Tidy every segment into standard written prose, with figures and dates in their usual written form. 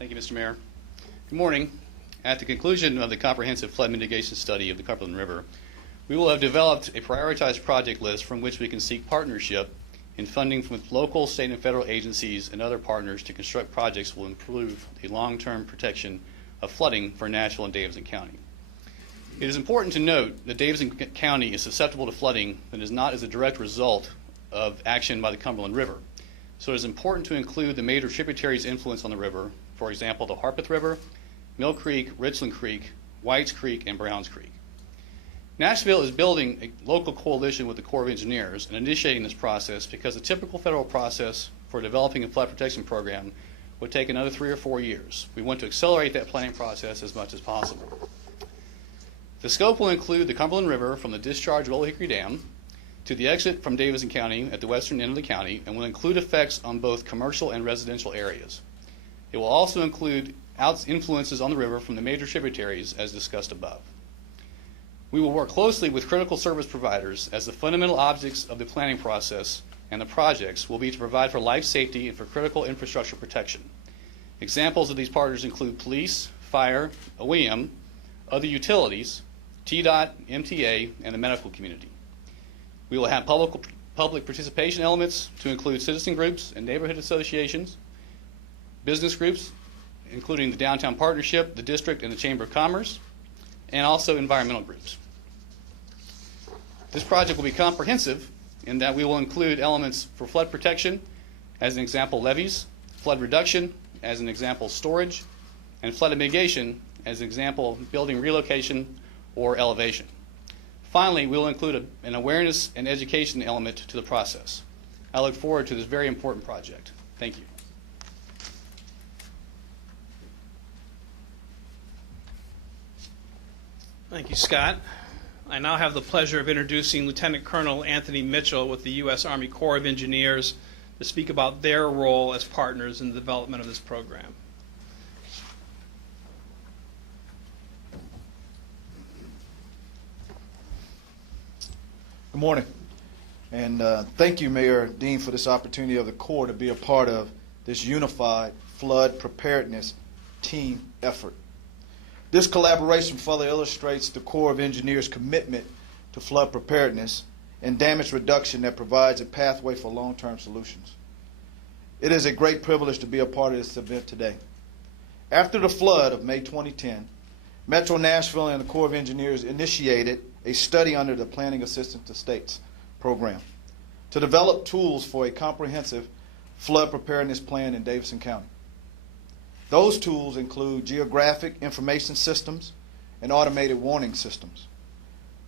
Thank you, Mr. Mayor. Good morning. At the conclusion of the comprehensive flood mitigation study of the Cumberland River, we will have developed a prioritized project list from which we can seek partnership in funding with local, state, and federal agencies and other partners to construct projects that will improve the long-term protection of flooding for Nashville and Davidson County. It is important to note that Davidson County is susceptible to flooding that is not as a direct result of action by the Cumberland River. So it is important to include the major tributaries' influence on the river, for example, the Harpeth River, Mill Creek, Richland Creek, Whites Creek, and Browns Creek. Nashville is building a local coalition with the Corps of Engineers and initiating this process because the typical federal process for developing a flood protection program would take another 3 or 4 years. We want to accelerate that planning process as much as possible. The scope will include the Cumberland River from the discharge of Old Hickory Dam to the exit from Davidson County at the western end of the county, and will include effects on both commercial and residential areas. It will also include influences on the river from the major tributaries as discussed above. We will work closely with critical service providers as the fundamental objects of the planning process and the projects will be to provide for life safety and for critical infrastructure protection. Examples of these partners include police, fire, OEM, other utilities, TDOT, MTA, and the medical community. We will have public participation elements to include citizen groups and neighborhood associations, business groups, including the Downtown Partnership, the District, and the Chamber of Commerce, and also environmental groups. This project will be comprehensive in that we will include elements for flood protection, as an example levees, flood reduction, as an example storage, and flood mitigation, as an example building relocation or elevation. Finally, we will include an awareness and education element to the process. I look forward to this very important project. Thank you. Thank you, Scott. I now have the pleasure of introducing Lieutenant Colonel Anthony Mitchell with the U.S. Army Corps of Engineers to speak about their role as partners in the development of this program. Good morning, and thank you, Mayor Dean, for this opportunity of the Corps to be a part of this unified flood preparedness team effort. This collaboration further illustrates the Corps of Engineers' commitment to flood preparedness and damage reduction that provides a pathway for long-term solutions. It is a great privilege to be a part of this event today. After the flood of May 2010, Metro Nashville and the Corps of Engineers initiated a study under the Planning Assistance to States program to develop tools for a comprehensive flood preparedness plan in Davidson County. Those tools include geographic information systems and automated warning systems.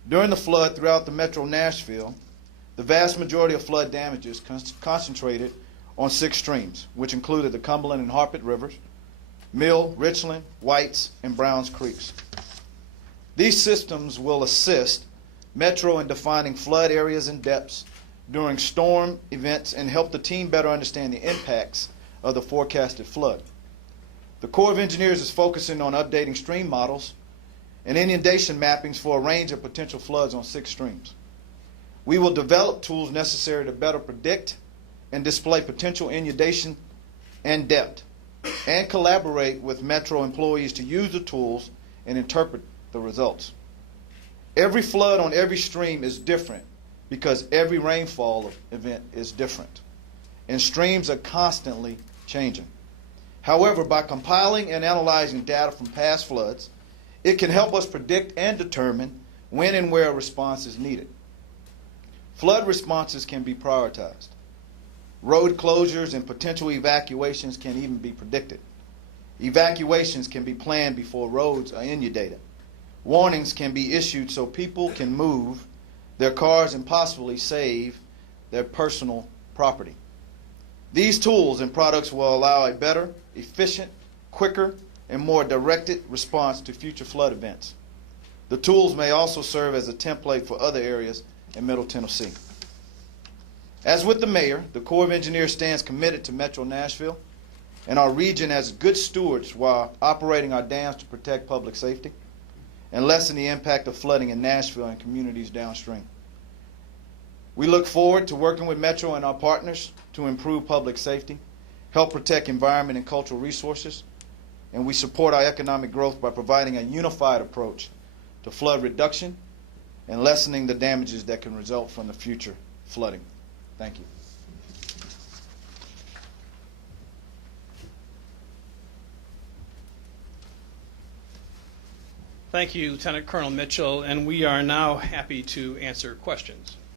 During the flood throughout the Metro Nashville, the vast majority of flood damages concentrated on 6 streams, which included the Cumberland and Harpeth rivers, Mill, Richland, Whites, and Browns Creeks. These systems will assist Metro in defining flood areas and depths during storm events and help the team better understand the impacts of the forecasted flood. The Corps of Engineers is focusing on updating stream models and inundation mappings for a range of potential floods on 6 streams. We will develop tools necessary to better predict and display potential inundation and depth, and collaborate with Metro employees to use the tools and interpret the results. Every flood on every stream is different because every rainfall event is different, and streams are constantly changing. However, by compiling and analyzing data from past floods, it can help us predict and determine when and where a response is needed. Flood responses can be prioritized. Road closures and potential evacuations can even be predicted. Evacuations can be planned before roads are inundated. Warnings can be issued so people can move their cars and possibly save their personal property. These tools and products will allow a better, efficient, quicker, and more directed response to future flood events. The tools may also serve as a template for other areas in Middle Tennessee. As with the Mayor, the Corps of Engineers stands committed to Metro Nashville and our region as good stewards while operating our dams to protect public safety and lessen the impact of flooding in Nashville and communities downstream. We look forward to working with Metro and our partners to improve public safety, help protect environment and cultural resources, and we support our economic growth by providing a unified approach to flood reduction and lessening the damages that can result from the future flooding. Thank you. Thank you, Lieutenant Colonel Mitchell, and we are now happy to answer questions.